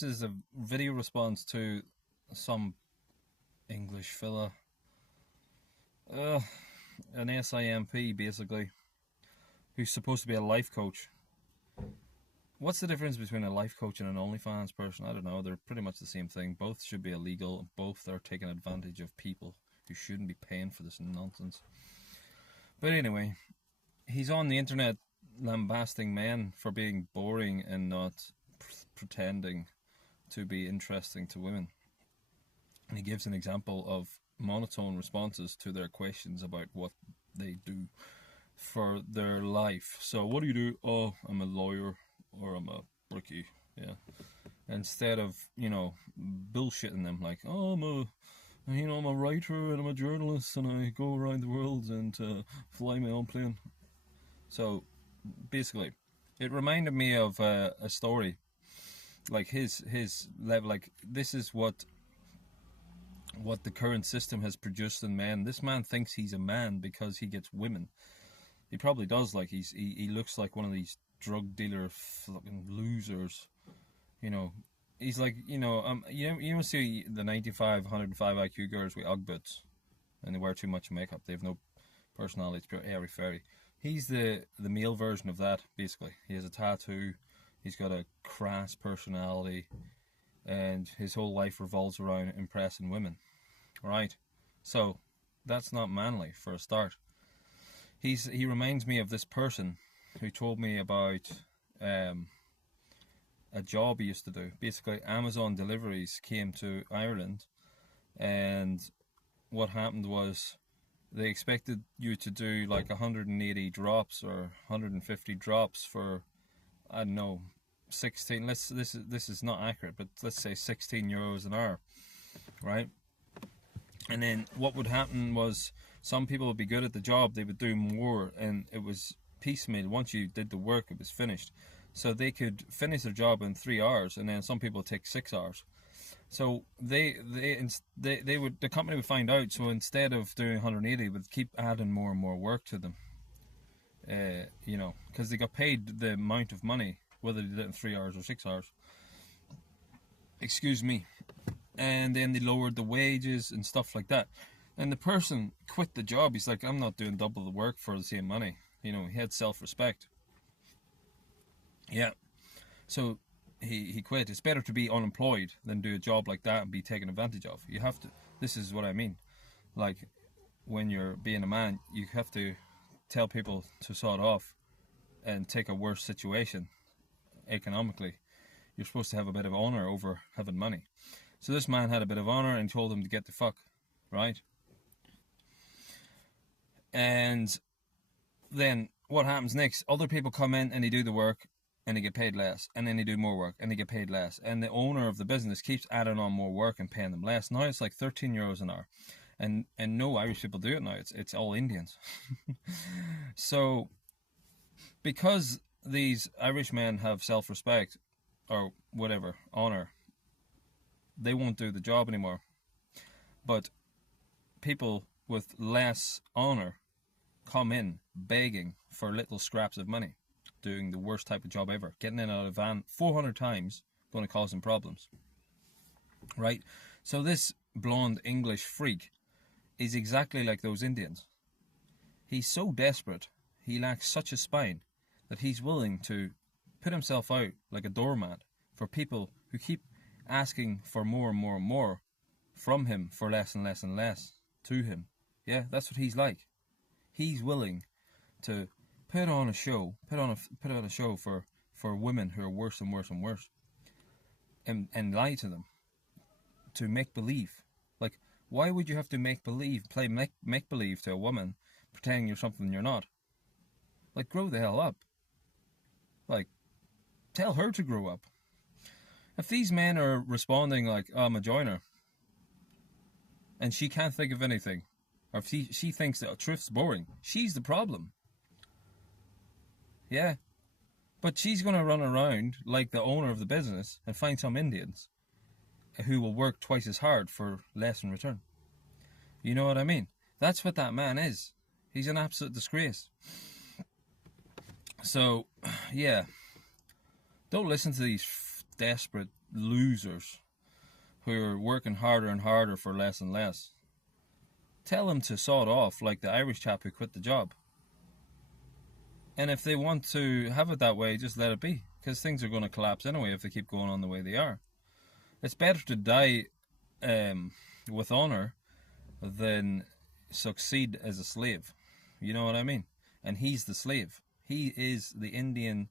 This is a video response to some English fella, uh, an SIMP basically, who's supposed to be a life coach. What's the difference between a life coach and an OnlyFans person? I don't know. They're pretty much the same thing. Both should be illegal. Both are taking advantage of people who shouldn't be paying for this nonsense. But anyway, he's on the internet lambasting men for being boring and not pretending to be interesting to women. And he gives an example of monotone responses to their questions about what they do for their life. So, what do you do? Oh, I'm a lawyer, or I'm a brickie. Yeah. Instead of, bullshitting them like, oh, I'm a writer and I'm a journalist and I go around the world and fly my own plane. So, basically, it reminded me of a story. Like his level, like this is what the current system has produced in men. This man thinks he's a man because he gets women. He probably does. Like he looks like one of these drug dealer fucking losers. He's like you see the 95, 105 IQ girls with Ugg boots, and they wear too much makeup. They have no personality. It's pure airy fairy. He's the male version of that. Basically, he has a tattoo. He's got a crass personality, and his whole life revolves around impressing women. Right? So, that's not manly for a start. He reminds me of this person who told me about a job he used to do. Basically, Amazon deliveries came to Ireland, and what happened was they expected you to do like 180 drops or 150 drops for, I don't know, 16. This is not accurate, but let's say €16 an hour, right? And then what would happen was some people would be good at the job, they would do more, and it was piecemeal. Once you did the work, it was finished. So they could finish their job in 3 hours, and then some people would take 6 hours. So the company would find out. So instead of doing 180, they would keep adding more and more work to them. Because they got paid the amount of money, whether they did it in 3 hours or 6 hours. Excuse me. And then they lowered the wages and stuff like that. And the person quit the job. He's like, I'm not doing double the work for the same money. He had self-respect. Yeah. So he quit. It's better to be unemployed than do a job like that and be taken advantage of. You have to. This is what I mean. Like, when you're being a man, you have to tell people to sort off and take a worse situation economically. You're supposed to have a bit of honor over having money. So this man had a bit of honor and told him to get the fuck, right? And then what happens next? Other people come in and they do the work and they get paid less. And then they do more work and they get paid less. And the owner of the business keeps adding on more work and paying them less. Now it's like €13 an hour. And no Irish people do it now. It's all Indians. So because these Irish men have self-respect or whatever, honor, they won't do the job anymore. But people with less honor come in begging for little scraps of money, doing the worst type of job ever, getting in out of a van 400 times, going to cause them problems. Right? So this blonde English freak is exactly like those Indians. He's so desperate, he lacks such a spine, that he's willing to put himself out like a doormat for people who keep asking for more and more and more from him for less and less and less to him. Yeah, that's what he's like. He's willing to put on a show for women who are worse and worse and worse, and lie to them to make believe. Like, why would you have to play make believe to a woman, pretending you're something you're not? Like, grow the hell up. Like, tell her to grow up. If these men are responding like, oh, I'm a joiner, and she can't think of anything, or if she thinks that truth's boring, she's the problem. Yeah. But she's going to run around like the owner of the business and find some Indians who will work twice as hard for less in return. You know what I mean? That's what that man is. He's an absolute disgrace. So, yeah. Don't listen to these desperate losers who are working harder and harder for less and less. Tell them to sod off like the Irish chap who quit the job. And if they want to have it that way, just let it be. Because things are going to collapse anyway if they keep going on the way they are. It's better to die with honour than succeed as a slave. You know what I mean? And he's the slave. He is the Indian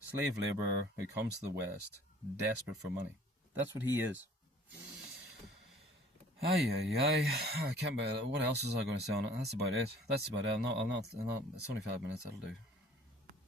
slave labourer who comes to the West, desperate for money. That's what he is. I can't. What else was I going to say on it? That's about it. It's only 5 minutes. That'll do.